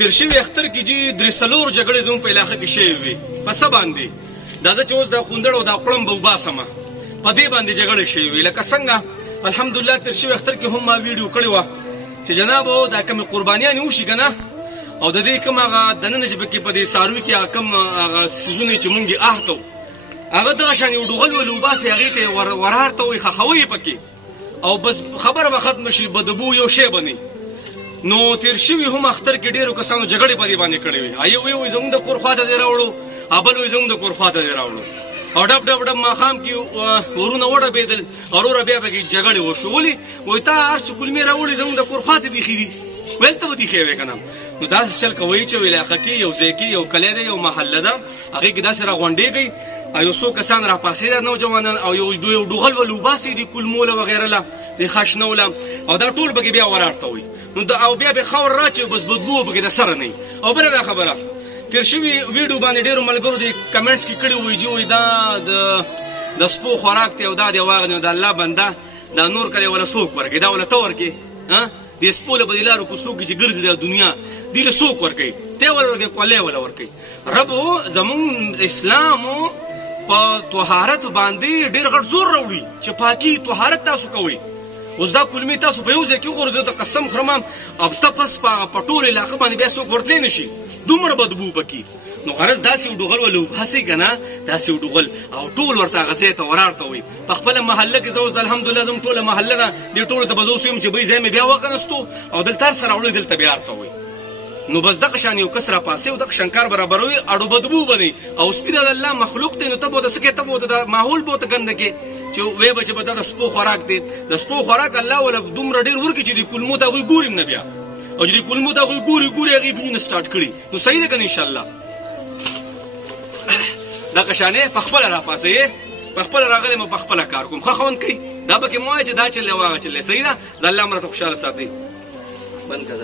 تیر شوي اختر کې جي درې څلور جګړې زموږ په علاقه کې شوې وې په څه باندې دا زه چې اوس دا خوندړ او دا قړم به وباسمه په دې باندې جګړې شوې وې لکه څنګه الحمدلله تیر شوي اختر کې هم ما ویډیو کړې وه چې جنابو دا کومې قربانیانې وشي که نه او د دې کوم هغه دننه چې پکې په دې څاروي کې کوم هغه څیزونه چې مونږ یې اخته وو هغه دغه شان یو ډوغل ول وباسي هغې ته یې ورهار ته وایي خښوئ یې پکې او بس خبره به ختمه شي بدبو یو شی به نه نو تیر شوي هم اختر کې ډېرو کسانو جګړې په دې باندې کړې وې یو وایي زموږ د کور خواته دې راوړو بل وایي زموږ د کور خواته دې راوړو او ډب ډب ډب ماښام کې ورونه وډبېدل وروره بیا پکې جګړې وشوې ولې وایي تا هر څه کلمې راوړې زموږ د کور خواته بیخي دي ویل ته به دې ښې وې که نه نو داسې چل کوئ چې علاقه کې یو ځای کې یو کلی دی یو محله ده هغې کې داسې راغونډېږئ او یو څو کسان راپاسېده نوجوانان او یو ډوغل ول وباسي دي کلمو له وغیره له د خشنو له او دا ټول پکې بیا ورارته وي نو او بیا به خاور راچي بس بدبو پکې د سره نه او بله دا خبره تیر شوي ویډیو باندې ډېرو ملګرو د کمنټس کې کړي وایي چې وایي دا د سپو خوراک دی او دا دی واغ د الله بنده دا نور کلی ولا څوک ورکوي دا ولا ته ورکوي د سپو له به د لارو کوڅو کې چې ګرځي د دنیا دې له څوک ورکوي ته ولا ورکوي کولې ولا ورکوي رب زمونږ اسلام په طهارت باندې ډېر غټ زور راوړي چې پاکي طهارت تاسو کوئ اوس دا کلمې تاسو په یو ځای کې وګورئ زه ته قسم خورم او تپس په ټول علاقه باندې بیا څوک ورتلی نه شي دومره بدبو پکې نو غرض داسې یو ډوغل ول وباسئ که نه داسې یو ډوغل او ټول ورته هغه ځای ته ورارته وي په خپله محله کې زه اوس الحمدلله زموږ ټوله محله ده دې ټولو ته به زه اوس ویم چې بی ځای مې بیا وکنستو او دلته هر څه راوړئ دلته بیا هرته وي نو بس دغه شان یو کس راپاسې او دغه شان کار برابروي اړو بدبو به نه او سپي د الله مخلوق دی نو ته به ورته څه کوې ته به ورته د ماحول به ورته ګنده کې چې ویې به چې به دا د سپو خوراک دی د سپو خوراک الله وله دومره ډېر ورکړي چې د کلمو ته هغوی ګوري نه بیا او چې د کلمو ته هغوی ګوري هغې بینونه سټارټ کړي نو صحیح ده که نه انشاءالله دغه شانې په خپله راپاسئ په خپله راغلی مو په خپله کار کوم ښه خوند کوي دا پکې مه وایه چې دا چل دی او هغه چل دی صحیح ده د الله مرته خوشحاله ساتئ بند که